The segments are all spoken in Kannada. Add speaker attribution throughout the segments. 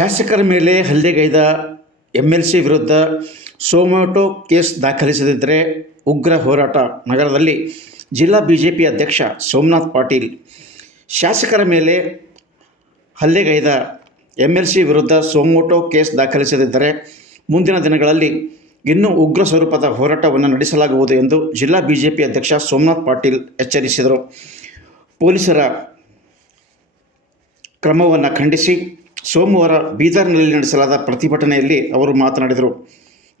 Speaker 1: ಶಾಸಕರ ಮೇಲೆ ಹಲ್ಲೆಗೈದ ಎಂ ಎಲ್ ಸಿ ವಿರುದ್ಧ ಸೋಮೋಟೋ ಕೇಸ್ ದಾಖಲಿಸದಿದ್ದರೆ ಉಗ್ರ ಹೋರಾಟ ನಗರದಲ್ಲಿ ಜಿಲ್ಲಾ ಬಿ ಜೆ ಪಿ ಅಧ್ಯಕ್ಷ ಸೋಮನಾಥ್ ಪಾಟೀಲ್. ಶಾಸಕರ ಮೇಲೆ ಹಲ್ಲೆಗೈದ ಎಂ ಎಲ್ ಸಿ ವಿರುದ್ಧ ಸೋಮೋಟೋ ಕೇಸ್ ದಾಖಲಿಸದಿದ್ದರೆ ಮುಂದಿನ ದಿನಗಳಲ್ಲಿ ಇನ್ನೂ ಉಗ್ರ ಸ್ವರೂಪದ ಹೋರಾಟವನ್ನು ನಡೆಸಲಾಗುವುದು ಎಂದು ಜಿಲ್ಲಾ ಬಿ ಅಧ್ಯಕ್ಷ ಸೋಮನಾಥ್ ಪಾಟೀಲ್ ಎಚ್ಚರಿಸಿದರು. ಪೊಲೀಸರ ಕ್ರಮವನ್ನು ಖಂಡಿಸಿ ಸೋಮವಾರ ಬೀದರ್ನಲ್ಲಿ ನಡೆಸಲಾದ ಪ್ರತಿಭಟನೆಯಲ್ಲಿ ಅವರು ಮಾತನಾಡಿದರು.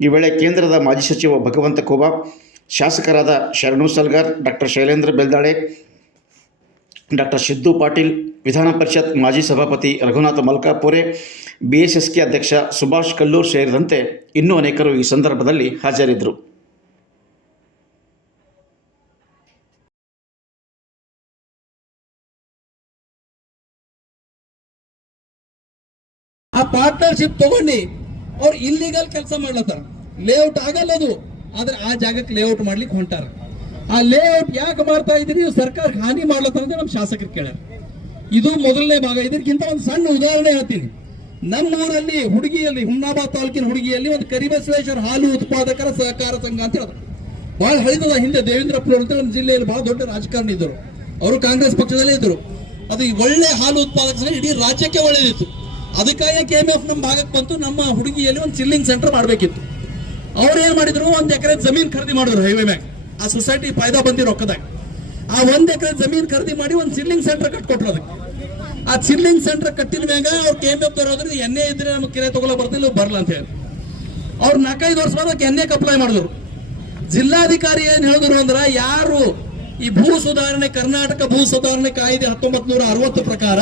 Speaker 1: ಈ ವೇಳೆ ಕೇಂದ್ರದ ಮಾಜಿ ಸಚಿವ ಭಗವಂತ ಖೋಬಾ ಶಾಸಕರಾದ ಶರಣು ಸಲ್ಗಾರ್, ಡಾಕ್ಟರ್ ಶೈಲೇಂದ್ರ ಬೆಲ್ದಾಳೆ ಡಾಕ್ಟರ್ ಸಿದ್ದು ಪಾಟೀಲ್, ವಿಧಾನ ಪರಿಷತ್ ಮಾಜಿ ಸಭಾಪತಿ ರಘುನಾಥ ಮಲ್ಕಾಪುರೆ ಬಿ ಅಧ್ಯಕ್ಷ ಸುಭಾಷ್ ಕಲ್ಲೂರ್ ಸೇರಿದಂತೆ ಇನ್ನೂ ಅನೇಕರು ಈ ಸಂದರ್ಭದಲ್ಲಿ ಹಾಜರಿದ್ದರು.
Speaker 2: ಪಾರ್ಟ್ನರ್ಶಿಪ್ ತಗೊಂಡು, ಅವ್ರು ಇಲ್ಲಿಗಲ್ ಕೆಲಸ ಮಾಡ್ಲತ್ತಾರ. ಲೇಔಟ್ ಆಗಲ್ಲ ಅದು, ಆದ್ರೆ ಆ ಜಾಗಕ್ಕೆ ಲೇಔಟ್ ಮಾಡ್ಲಿಕ್ಕೆ ಹೊಂಟಾರ. ಆ ಲೇಔಟ್ ಯಾಕೆ ಮಾಡ್ತಾ ಇದ್ದೀರಿ? ಸರ್ಕಾರ ಹಾನಿ ಮಾಡ್ಲತ್ತಾರ ಅಂತ ನಮ್ಮ ಶಾಸಕರು ಕೇಳ್ಯಾರ. ಇದು ಮೊದಲನೇ ಭಾಗ. ಇದಕ್ಕಿಂತ ಒಂದು ಸಣ್ಣ ಉದಾಹರಣೆ ಹೇಳ್ತೀನಿ. ನಮ್ಮ ಊರಲ್ಲಿ ಹುಡುಗಿಯಲ್ಲಿ, ಹುಮ್ನಾಬಾದ್ ತಾಲೂಕಿನ ಹುಡುಗಿಯಲ್ಲಿ ಒಂದು ಕರಿಬಸವೇಶ್ವರ ಹಾಲು ಉತ್ಪಾದಕರ ಸಹಕಾರ ಸಂಘ ಅಂತ ಹೇಳಿದ್ರು ಬಹಳ ಹಳಿದದ ಹಿಂದೆ ದೇವೇಂದ್ರಪ್ಪ ಅಂತ ನಮ್ಮ ಜಿಲ್ಲೆಯಲ್ಲಿ ಬಹಳ ದೊಡ್ಡ ರಾಜಕಾರಣಿ ಇದ್ದರು. ಅವರು ಕಾಂಗ್ರೆಸ್ ಪಕ್ಷದಲ್ಲೇ ಇದ್ದರು. ಅದು ಒಳ್ಳೆ ಹಾಲು ಉತ್ಪಾದಕ ಸಂಘ ಇಡೀ ರಾಜ್ಯಕ್ಕೆ ಒಳ್ಳೇದಿತ್ತು. ಅದಕ್ಕಾಗಿ ಕೆ ಎಂ ಎಫ್ ನಮ್ಮ ಭಾಗಕ್ಕೆ ಬಂತು. ನಮ್ಮ ಹುಡುಗಿಯಲ್ಲಿ ಒಂದು ಚಿಲ್ಲಿಂಗ್ ಸೆಂಟರ್ ಮಾಡಬೇಕಿತ್ತು. ಅವ್ರು ಏನ್ ಮಾಡಿದ್ರು? ಒಂದ್ ಎಕರೆ ಜಮೀನ್ ಖರೀದಿ ಮಾಡಿದ್ರು ಹೈವೇ ಮ್ಯಾಗ. ಆ ಸೊಸೈಟಿ ಫಾಯ್ದಾ ಬಂದಿ ರೊಕ್ಕದಾಗ. ಆ ಒಂದ್ ಎಕರೆ ಜಮೀನ್ ಖರೀದಿ ಮಾಡಿ ಒಂದು ಚಿಲ್ಲಿಂಗ್ ಸೆಂಟರ್ ಕಟ್ಕೊಟ್ರು ಅದಕ್ಕೆ. ಆ ಚಿಲ್ಲಿಂಗ್ ಸೆಂಟರ್ ಕಟ್ಟಿದ ಮ್ಯಾಗ ಅವ್ರು ಕೆ ಎಂ ಎಫ್ ಹೋದ್ರೆ ಎಣ್ಣೆ ಇದ್ರೆ ನಮ್ಗೆ ಕೆರೆ ತಗೊಳ್ಳೋ ಬರ್ತಿಲ್ಲ ಬರಲ್ಲ ಅಂತ ಹೇಳಿ ಅವ್ರು ನಾಲ್ಕೈದು ವರ್ಷ ಅದಕ್ಕೆ ಎಣ್ಣೆಗೆ ಅಪ್ಲೈ ಮಾಡಿದ್ರು. ಜಿಲ್ಲಾಧಿಕಾರಿ ಏನ್ ಹೇಳಿದ್ರು ಅಂದ್ರ, ಯಾರು ಈ ಭೂ ಸುಧಾರಣೆ, ಕರ್ನಾಟಕ ಭೂ ಸುಧಾರಣೆ ಕಾಯ್ದೆ ಹತ್ತೊಂಬತ್ ನೂರ ಅರವತ್ತು ಪ್ರಕಾರ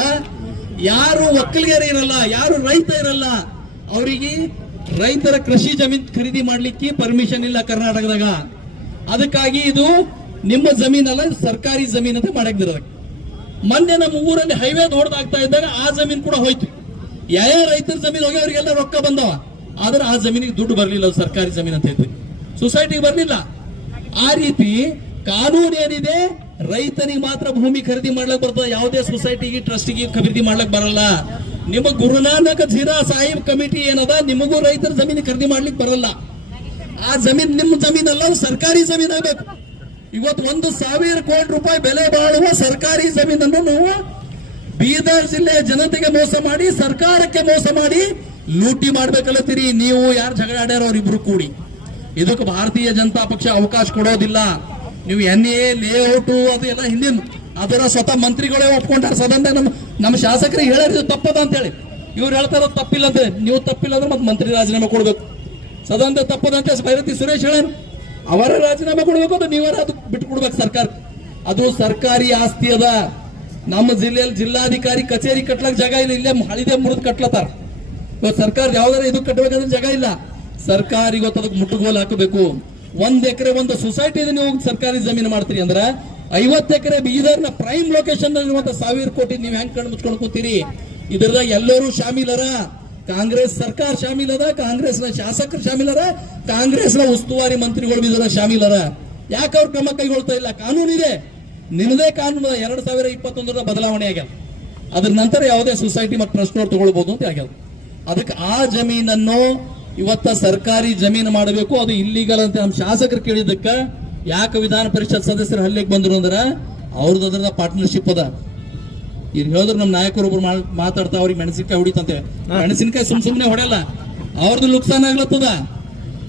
Speaker 2: ಯಾರು ಒಕ್ಕಲಿಗರು ಇರಲ್ಲ, ಯಾರು ರೈತ ಇರಲ್ಲ, ಅವರಿಗೆ ರೈತರ ಕೃಷಿ ಜಮೀನ್ ಖರೀದಿ ಮಾಡ್ಲಿಕ್ಕೆ ಪರ್ಮಿಷನ್ ಇಲ್ಲ ಕರ್ನಾಟಕದಾಗ. ಅದಕ್ಕಾಗಿ ಇದು ನಿಮ್ಮ ಜಮೀನಲ್ಲ ಸರ್ಕಾರಿ ಜಮೀನ್ ಅಂತ ಮಾಡಕ್ದಿರ ಮೊನ್ನೆ ನಮ್ಮ ಊರಲ್ಲಿ ಹೈವೇ ದೊಡ್ಡದಾಗ್ತಾ ಇದ್ದಾಗ ಆ ಜಮೀನ್ ಕೂಡ ಹೋಯ್ತು. ಯಾವ ರೈತರ ಜಮೀನ್ ಹೋಗಿ ಅವರಿಗೆಲ್ಲ ರೊಕ್ಕ ಬಂದವ. ಆದ್ರೆ ಆ ಜಮೀನಿಗೆ ದುಡ್ಡು ಬರಲಿಲ್ಲ ಸರ್ಕಾರಿ ಜಮೀನ್ ಅಂತ ಹೇಳ್ತೀವಿ ಸೊಸೈಟಿಗೆ ಬರಲಿಲ್ಲ. ಆ ರೀತಿ ಕಾನೂನು ಏನಿದೆ ರೈತನಿಗೆ ಮಾತ್ರ ಭೂಮಿ ಖರೀದಿ ಮಾಡ್ಲಕ್ ಬರ್ತದ, ಯಾವುದೇ ಸೊಸೈಟಿಗೆ ಟ್ರಸ್ಟಿಗೆ ಖರೀದಿ ಮಾಡ್ಲಕ್ ಬರಲ್ಲ. ನಿಮ್ಮ ಗುರುನಾನಕ್ ಜೀರಾ ಸಾಹಿಬ್ ಕಮಿಟಿ ಏನದ, ನಿಮಗೂ ರೈತರ ಜಮೀನು ಖರೀದಿ ಮಾಡ್ಲಿಕ್ಕೆ ಬರಲ್ಲ. ಆ ಜಮೀನ್ ನಿಮ್ಮ ಜಮೀನ್ ಅಲ್ಲ ಸರ್ಕಾರಿ ಜಮೀನ್ ಆಗಬೇಕು. ಇವತ್ತು ಒಂದು ಸಾವಿರ ಕೋಟಿ ರೂಪಾಯಿ ಬೆಲೆ ಬಾಳುವ ಸರ್ಕಾರಿ ಜಮೀನನ್ನು ನಾವು ಬೀದರ್ ಜಿಲ್ಲೆಯ ಜನತೆಗೆ ಮೋಸ ಮಾಡಿ, ಸರ್ಕಾರಕ್ಕೆ ಮೋಸ ಮಾಡಿ ಲೂಟಿ ಮಾಡ್ಬೇಕಲ್ಲತ್ತೀರಿ. ನೀವು ಯಾರು ಜಗಳ ಆಡ್ಯಾರ, ಅವ್ರಿಬ್ರು ಕೂಡಿ. ಇದಕ್ಕೆ ಭಾರತೀಯ ಜನತಾ ಪಕ್ಷ ಅವಕಾಶ ಕೊಡೋದಿಲ್ಲ. ನೀವು ಎನ್ ಎ ಲೇಔಟು ಅದು ಎಲ್ಲ ಹಿಂದಿನ ಅದರ ಸ್ವತಃ ಮಂತ್ರಿಗಳೇ ಒಪ್ಕೊಂಡಾರ. ಸದನ ನಮ್ಮ ನಮ್ಮ ಶಾಸಕರಿಗೆ ಹೇಳಿದ್ರೆ ತಪ್ಪದ ಅಂತ ಹೇಳಿ ಇವ್ರು ಹೇಳ್ತಾರ ತಪ್ಪಿಲ್ಲ ಅಂತ ನೀವು ತಪ್ಪಿಲ್ಲ ಅಂದ್ರೆ ಮತ್ತೆ ಮಂತ್ರಿ ರಾಜೀನಾಮೆ ಕೊಡ್ಬೇಕು. ಸದನ ತಪ್ಪದಂತೆ ಭೈರತಿ ಸುರೇಶ್ ಹೇಳ ಅವರ ರಾಜೀನಾಮೆ ಕೊಡ್ಬೇಕು ಅದು ನೀವರ ಅದು ಬಿಟ್ಟು ಕೊಡ್ಬೇಕು ಸರ್ಕಾರ. ಅದು ಸರ್ಕಾರಿ ಆಸ್ತಿ ಅದ. ನಮ್ಮ ಜಿಲ್ಲೆಯಲ್ಲಿ ಜಿಲ್ಲಾಧಿಕಾರಿ ಕಚೇರಿ ಕಟ್ಲಕ್ ಜಾಗ ಇಲ್ಲ. ಇಲ್ಲೇ ಹಳಿದೆ ಮುರಿದು ಕಟ್ಲತ್ತಾರ. ಸರ್ಕಾರ ಯಾವ್ದಾರ ಇದು ಕಟ್ಟಬೇಕಂದ್ರೆ ಜಾಗ ಇಲ್ಲ. ಸರ್ಕಾರ ಇವತ್ತು ಅದಕ್ಕೆ ಮುಟ್ಟುಗೋಲು ಹಾಕಬೇಕು. ಒಂದ್ ಎಕರೆ ಒಂದು ಸೊಸೈಟಿ ನೀವು ಸರ್ಕಾರಿ ಜಮೀನು ಮಾಡ್ತೀರಿ ಅಂದ್ರೆ ಐವತ್ತು ಎಕರೆ ಬೀದರ್ನ ಪ್ರೈಮ್ ಲೊಕೇಶನ್ ಇರುವಂತ ಸಾವಿರ ಕೋಟಿ ನೀವು ಹೆಂಗ್ ಕಣ್ಣು ಮುಚ್ಕೊಂಡು ಕೂತೀರಿ? ಇದ್ರದಾಗ ಎಲ್ಲರೂ ಶಾಮೀಲರ. ಕಾಂಗ್ರೆಸ್ ಸರ್ಕಾರ ಶಾಮೀಲದ, ಕಾಂಗ್ರೆಸ್ನ ಶಾಸಕರು ಶಾಮೀಲರ, ಕಾಂಗ್ರೆಸ್ನ ಉಸ್ತುವಾರಿ ಮಂತ್ರಿಗಳು ಬೀದರ ಶಾಮೀಲರ. ಯಾಕೆ ಅವ್ರು ಕ್ರಮ ಕೈಗೊಳ್ತಾ ಇಲ್ಲ? ಕಾನೂನು ಇದೆ. ನಿಮ್ಮದೇ ಕಾನೂನು ಎರಡ್ ಸಾವಿರ ಇಪ್ಪತ್ತೊಂದರ ಬದಲಾವಣೆ ಆಗ್ಯಾವ ಅದ್ರ ನಂತರ ಯಾವುದೇ ಸೊಸೈಟಿ ಮತ್ತು ಪ್ರಶ್ನೆ ತಗೊಳ್ಬಹುದು ಅಂತ ಆಗ್ಯಾವ ಅದಕ್ಕೆ ಆ ಜಮೀನನ್ನು ಇವತ್ತ ಸರ್ಕಾರಿ ಜಮೀನು ಮಾಡಬೇಕು ಅದು ಇಲ್ಲಿಗಲ್ ಅಂತ ನಮ್ಮ ಶಾಸಕರು ಕೇಳಿದ್ದಕ್ಕ ಯಾಕೆ ವಿಧಾನ ಪರಿಷತ್ ಸದಸ್ಯರು ಹಲ್ಲೆಗೆ ಬಂದ್ರು ಅಂದ್ರ ಅವ್ರದ್ದು ಅದ್ರದ ಪಾರ್ಟ್ನರ್ಶಿಪ್ ಅದ. ಈಗ ಹೇಳಿದ್ರು ನಮ್ಮ ನಾಯಕರೊಬ್ರು ಮಾತಾಡ್ತಾ ಅವ್ರಿಗೆ ಮೆಣಸಿನ್ಕಾಯಿ ಹೊಡಿತಂತೆ. ಮೆಣಸಿನ್ಕಾಯಿ ಸುಮ್ ಸುಮ್ಮನೆ ಹೊಡೆಯಲ್ಲ ಅವ್ರದ್ದು ನುಕ್ಸಾನ್ ಆಗ್ಲತ್ತದ.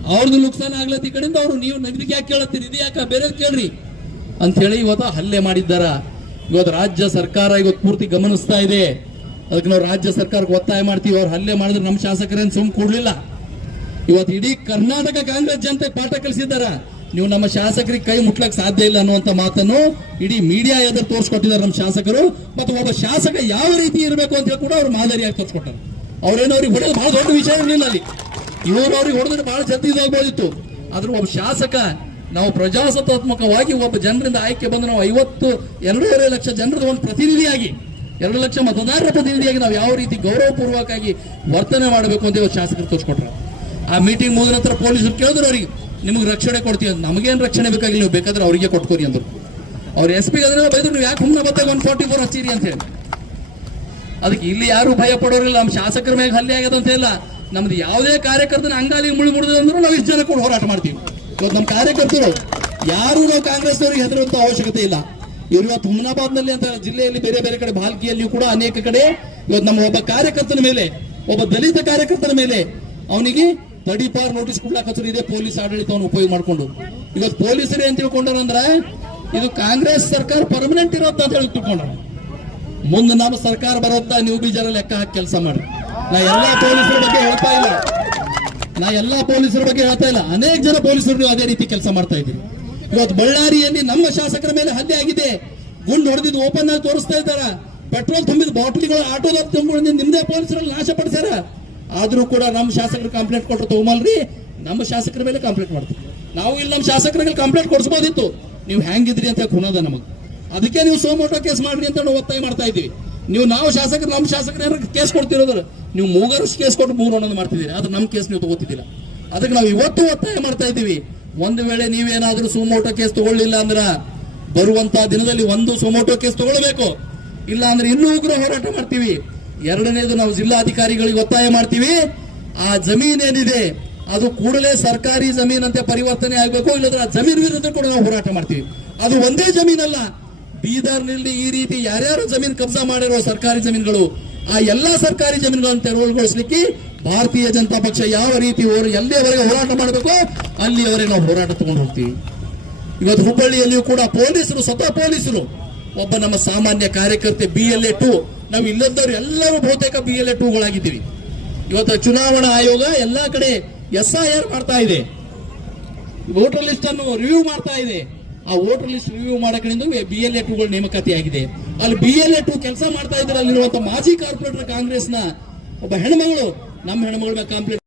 Speaker 2: ಅವ್ರದ್ದು ನುಕ್ಸಾನ್ ಆಗ್ಲತ್ತ ಈ ಕಡೆಯಿಂದ ಅವ್ರು ನೀವು ನಗದಿಗೆ ಯಾಕೆ ಕೇಳತ್ತೀರಿ? ಇದು ಯಾಕೆ? ಬೇರೆ ಕೇಳ್ರಿ. ಅಂತ ಹೇಳಿ ಇವತ್ತು ಹಲ್ಲೆ ಮಾಡಿದ್ದಾರ. ಇವತ್ತು ರಾಜ್ಯ ಸರ್ಕಾರ ಇವತ್ತು ಪೂರ್ತಿ ಗಮನಿಸ್ತಾ ಇದೆ. ಅದಕ್ಕೆ ನಾವು ರಾಜ್ಯ ಸರ್ಕಾರಕ್ಕೆ ಒತ್ತಾಯ ಮಾಡ್ತೀವಿ. ಅವ್ರು ಹಲ್ಲೆ ಮಾಡಿದ್ರೆ ನಮ್ಮ ಶಾಸಕರೇನು ಸುಮ್ ಕೂಡ್ಲಿಲ್ಲ. ಇವತ್ತು ಇಡೀ ಕರ್ನಾಟಕ ಕಾಂಗ್ರೆಸ್ ಜನತೆ ಪಾಠ ಕಲಿಸಿದ್ದಾರ. ನೀವು ನಮ್ಮ ಶಾಸಕರಿಗೆ ಕೈ ಮುಟ್ಲಕ್ ಸಾಧ್ಯ ಇಲ್ಲ ಅನ್ನುವಂತ ಮಾತನ್ನು ಇಡೀ ಮೀಡಿಯಾ ಎದುರು ತೋರಿಸ್ಕೊಟ್ಟಿದ್ದಾರೆ ನಮ್ಮ ಶಾಸಕರು. ಮತ್ತು ಒಬ್ಬ ಶಾಸಕ ಯಾವ ರೀತಿ ಇರಬೇಕು ಅಂತ ಹೇಳಿ ಕೂಡ ಅವ್ರು ಮಾದರಿಯಾಗಿ ತೋರಿಸ್ಕೊಟ್ಟರು. ಅವ್ರೇನೋ ಅವ್ರಿಗೆ ಹೊಡೆದು ಬಹಳ ದೊಡ್ಡ ವಿಷಯ ಇರಲಿಲ್ಲ ಅಲ್ಲಿ ಇವರು ಅವ್ರಿಗೆ ಹೊಡೆದ್ರೆ ಬಹಳ ಜಲ್ದಿ ಇದಾಗ್ಬೋದಿತ್ತು. ಆದ್ರೆ ಒಬ್ಬ ಶಾಸಕ, ನಾವು ಪ್ರಜಾಸತ್ತಾತ್ಮಕವಾಗಿ ಒಬ್ಬ ಜನರಿಂದ ಆಯ್ಕೆ ಬಂದು ನಾವು ಐವತ್ತು, ಎರಡೂವರೆ ಲಕ್ಷ ಜನರದ ಒಂದು ಪ್ರತಿನಿಧಿಯಾಗಿ, ಎರಡು ಲಕ್ಷ ಮತದಾರರ ಪ್ರತಿನಿಧಿಯಾಗಿ ನಾವು ಯಾವ ರೀತಿ ಗೌರವಪೂರ್ವಕವಾಗಿ ವರ್ತನೆ ಮಾಡಬೇಕು ಅಂತ ಇವತ್ತು ಶಾಸಕರು ತೋರಿಸ್ಕೊಟ್ರು. ಆ ಮೀಟಿಂಗ್ ಮುಗಿದ ನಂತರ ಪೊಲೀಸರು ಕೇಳಿದ್ರು ಅವ್ರಿಗೆ, ನಿಮಗೆ ರಕ್ಷಣೆ ಕೊಡ್ತೀವಿ ಅಂತ. ನಮಗೇನು ರಕ್ಷಣೆ ಬೇಕಾಗಿಲ್ಲ, ನೀವು ಬೇಕಾದ್ರೆ ಅವರಿಗೆ ಕೊಟ್ಕೋರಿ ಅಂದರು. ಅವ್ರು ಎಸ್ ಪಿ ಅದನ್ನ ಬೈದ್ರು, ನೀವು ಯಾಕೆ ಹುಮ್ಮನ ಬತ್ತಾಗ ಒನ್ ಫಾರ್ಟಿ ಫೋರ್ ಹಚ್ಚಿರಿ ಅಂತ ಹೇಳಿ ಅದಕ್ಕೆ ಇಲ್ಲಿ ಯಾರು ಭಯ ಪಡೋರಿಲ್ಲ, ನಮ್ಮ ಶಾಸಕರ ಮೇಲೆ ಹಲ್ಲೆ ಆಗ್ಯದ ಅಂತ ಇಲ್ಲ ನಮ್ದು ಯಾವುದೇ ಕಾರ್ಯಕರ್ತನ ಅಂಗಾಲಿ ಮುಳಿ ಮುಡಿದ ಅಂದ್ರೂ ನಾವು ಇಷ್ಟು ಜನ ಕೂಡ ಹೋರಾಟ ಮಾಡ್ತೀವಿ. ಇವತ್ತು ನಮ್ಮ ಕಾರ್ಯಕರ್ತರು, ಯಾರು ನಾವು ಕಾಂಗ್ರೆಸ್ನವ್ರಿಗೆ ಹೆದರುವಂತ ಅವಶ್ಯಕತೆ ಇಲ್ಲ. ಇವರು ಇವತ್ತು ಹುಮ್ನಾಬಾದ್ನಲ್ಲಿ ಅಂತ ಜಿಲ್ಲೆಯಲ್ಲಿ ಬೇರೆ ಬೇರೆ ಕಡೆ ಭಾಲ್ಕಿಯಲ್ಲಿಯೂ ಕೂಡ ಅನೇಕ ಕಡೆ ಇವತ್ತು ನಮ್ಮ ಒಬ್ಬ ಕಾರ್ಯಕರ್ತನ ಮೇಲೆ, ಒಬ್ಬ ದಲಿತ ಕಾರ್ಯಕರ್ತನ ಮೇಲೆ ಅವನಿಗೆ ತಡಿಪಾರ್ ನೋಟಿಸ್ ಕೊಡ್ಲಾಕತ್ರು ಇದೆ. ಪೊಲೀಸ್ ಆಡಳಿತವನ್ನು ಉಪಯೋಗ ಮಾಡಿಕೊಂಡು. ಇವತ್ತು ಪೊಲೀಸರು ಏನ್ ತಿಳ್ಕೊಂಡಾರಂದ್ರ, ಇದು ಕಾಂಗ್ರೆಸ್ ಸರ್ಕಾರ ಪರ್ಮನೆಂಟ್ ಇರೋದ್ ಅಂತ ಹೇಳಿ ತಿಳ್ಕೊಂಡ್ರ. ಮುಂದೆ ನಮ್ಮ ಸರ್ಕಾರ ಬರೋದ ನೀವು ಬೀಜರ ಲೆಕ್ಕ ಹಾಕಿ ಕೆಲಸ ಮಾಡಿ ನಾ ಎಲ್ಲಾ ಪೊಲೀಸರ ಬಗ್ಗೆ ಹೇಳ್ತಾ ಇಲ್ಲ. ನಾ ಎಲ್ಲಾ ಪೊಲೀಸರ ಬಗ್ಗೆ ಹೇಳ್ತಾ ಇಲ್ಲ. ಅನೇಕ ಜನ ಪೊಲೀಸರು ಅದೇ ರೀತಿ ಕೆಲಸ ಮಾಡ್ತಾ ಇದ್ದೀರಿ. ಇವತ್ತು ಬಳ್ಳಾರಿಯಲ್ಲಿ ನಮ್ಮ ಶಾಸಕರ ಮೇಲೆ ಹಲ್ಲೆ ಆಗಿದೆ. ಗುಂಡು ಹೊಡೆದಿದ್ದು ಓಪನ್ ಆಗಿ ತೋರಿಸ್ತಾ ಇದ್ದಾರ? ಪೆಟ್ರೋಲ್ ತುಂಬಿದ ಬಾಟಲಿಗಳು ಆಟೋದಾಗ ತುಂಬ ನಿಮ್ದೇ ಪೊಲೀಸರಲ್ಲಿ ನಾಶ ಪಡಿಸ್ಯಾರ? ಆದ್ರೂ ಕೂಡ ನಮ್ಮ ಶಾಸಕರು ಕಂಪ್ಲೇಂಟ್ ಕೊಟ್ಟರು ತಗೊಂಬಲ್ರಿ ನಮ್ಮ ಶಾಸಕರ ಮೇಲೆ ಕಂಪ್ಲೇಂಟ್ ಮಾಡ್ತೀವಿ. ನಾವು ಇಲ್ಲಿ ನಮ್ಮ ಶಾಸಕರ ಮೇಲೆ ಕಂಪ್ಲೇಂಟ್ ಕೊಡಿಸ್ಬೋದಿತ್ತು. ನೀವು ಹೆಂಗಿದ್ರಿ ಅಂತ ಕುಣದ ನಮಗೆ. ಅದಕ್ಕೆ ನೀವು ಸೋಮೋಟೋ ಕೇಸ್ ಮಾಡ್ರಿ ಅಂತ ನಾವು ಒತ್ತಾಯ ಮಾಡ್ತಾ ಇದ್ದೀವಿ. ನೀವು ನಾವು ಶಾಸಕರು, ನಮ್ಮ ಶಾಸಕರು ಕೇಸ್ ಕೊಡ್ತಿರೋದ್ರ ನೀವು ಮೂಗರು ಕೇಸ್ ಕೊಟ್ಟು ಮೂರು ಅನ್ನೋದು ಮಾಡ್ತಿದ್ದೀರಿ. ಆದ್ರೆ ನಮ್ಮ ಕೇಸ್ ನೀವು ತಗೋತಿದ್ದಿಲ್ಲ ಅದಕ್ಕೆ ನಾವು ಇವತ್ತು ಒತ್ತಾಯ ಮಾಡ್ತಾ ಇದ್ದೀವಿ. ಒಂದು ವೇಳೆ ನೀವೇನಾದ್ರೂ ಸೋಮೋಟೋ ಕೇಸ್ ತಗೊಳ್ಳಿಲ್ಲ ಅಂದ್ರೆ ಬರುವಂತಹ ದಿನದಲ್ಲಿ ಒಂದು ಸೋಮೋಟೋ ಕೇಸ್ ತಗೊಳ್ಬೇಕು. ಇಲ್ಲ ಅಂದ್ರೆ ಇನ್ನೂ ಉಗ್ರ ಹೋರಾಟ ಮಾಡ್ತೀವಿ. ಎರಡನೇದು ನಾವು ಜಿಲ್ಲಾಧಿಕಾರಿಗಳಿಗೆ ಒತ್ತಾಯ ಮಾಡ್ತೀವಿ. ಆ ಜಮೀನ್ ಏನಿದೆ, ಅದು ಕೂಡಲೇ ಸರ್ಕಾರಿ ಜಮೀನಂತೆ ಪರಿವರ್ತನೆ ಆಗಬೇಕು, ಇಲ್ಲದ್ರೆ ಆ ಜಮೀನು ವಿರುದ್ಧ ಕೂಡ ನಾವು ಹೋರಾಟ ಮಾಡ್ತೀವಿ. ಅದು ಒಂದೇ ಜಮೀನಲ್ಲ, ಬೀದರ್ನಲ್ಲಿ ಈ ರೀತಿ ಯಾರ್ಯಾರು ಜಮೀನು ಕಬ್ಜಾ ಮಾಡಿರೋ ಸರ್ಕಾರಿ ಜಮೀನುಗಳು, ಆ ಎಲ್ಲಾ ಸರ್ಕಾರಿ ಜಮೀನುಗಳನ್ನು ತೆರವುಗೊಳಿಸಲಿಕ್ಕೆ ಭಾರತೀಯ ಜನತಾ ಪಕ್ಷ ಯಾವ ರೀತಿ ಎಲ್ಲಿಯವರೆಗೆ ಹೋರಾಟ ಮಾಡಬೇಕು, ಅಲ್ಲಿಯವರೆಗೆ ನಾವು ಹೋರಾಟ ತಗೊಂಡು ಹೋಗ್ತೀವಿ. ಇವತ್ತು ಹುಬ್ಬಳ್ಳಿಯಲ್ಲಿಯೂ ಕೂಡ ಪೊಲೀಸರು, ಸ್ವತಃ ಪೊಲೀಸರು, ಒಬ್ಬ ನಮ್ಮ ಸಾಮಾನ್ಯ ಕಾರ್ಯಕರ್ತೆ ಬಿ ಎಲ್ ಎ ಟು ನಾವು ಇಲ್ಲದವ್ರು ಎಲ್ಲರೂ ಬಹುತೇಕ ಬಿ ಎಲ್ ಎ ಟೂಗಳಾಗಿದ್ದೀವಿ ಇವತ್ತು ಚುನಾವಣಾ ಆಯೋಗ ಎಲ್ಲಾ ಕಡೆ ಎಸ್ ಐ ಆರ್ ಮಾಡ್ತಾ ಇದೆ. ವೋಟರ್ ಲಿಸ್ಟ್ ಅನ್ನು ರಿವ್ಯೂ ಮಾಡ್ತಾ ಇದೆ. ಆ ವೋಟರ್ ಲಿಸ್ಟ್ ರಿವ್ಯೂ ಮಾಡಕಡೆಯಿಂದ ಬಿ ಎಲ್ ಎ ಟೂಗಳ ನೇಮಕಾತಿ ಆಗಿದೆ. ಅಲ್ಲಿ ಬಿ ಎಲ್ ಎ ಟು ಕೆಲಸ ಮಾಡ್ತಾ ಇದ್ದಾರೆ ಅಲ್ಲಿರುವಂತಹ ಮಾಜಿ ಕಾರ್ಪೊರೇಟರ್ ಕಾಂಗ್ರೆಸ್ನ ಒಬ್ಬ ಹೆಣ್ಮಗಳು, ನಮ್ಮ ಹೆಣ್ಮಗಳ ಮೇಲೆ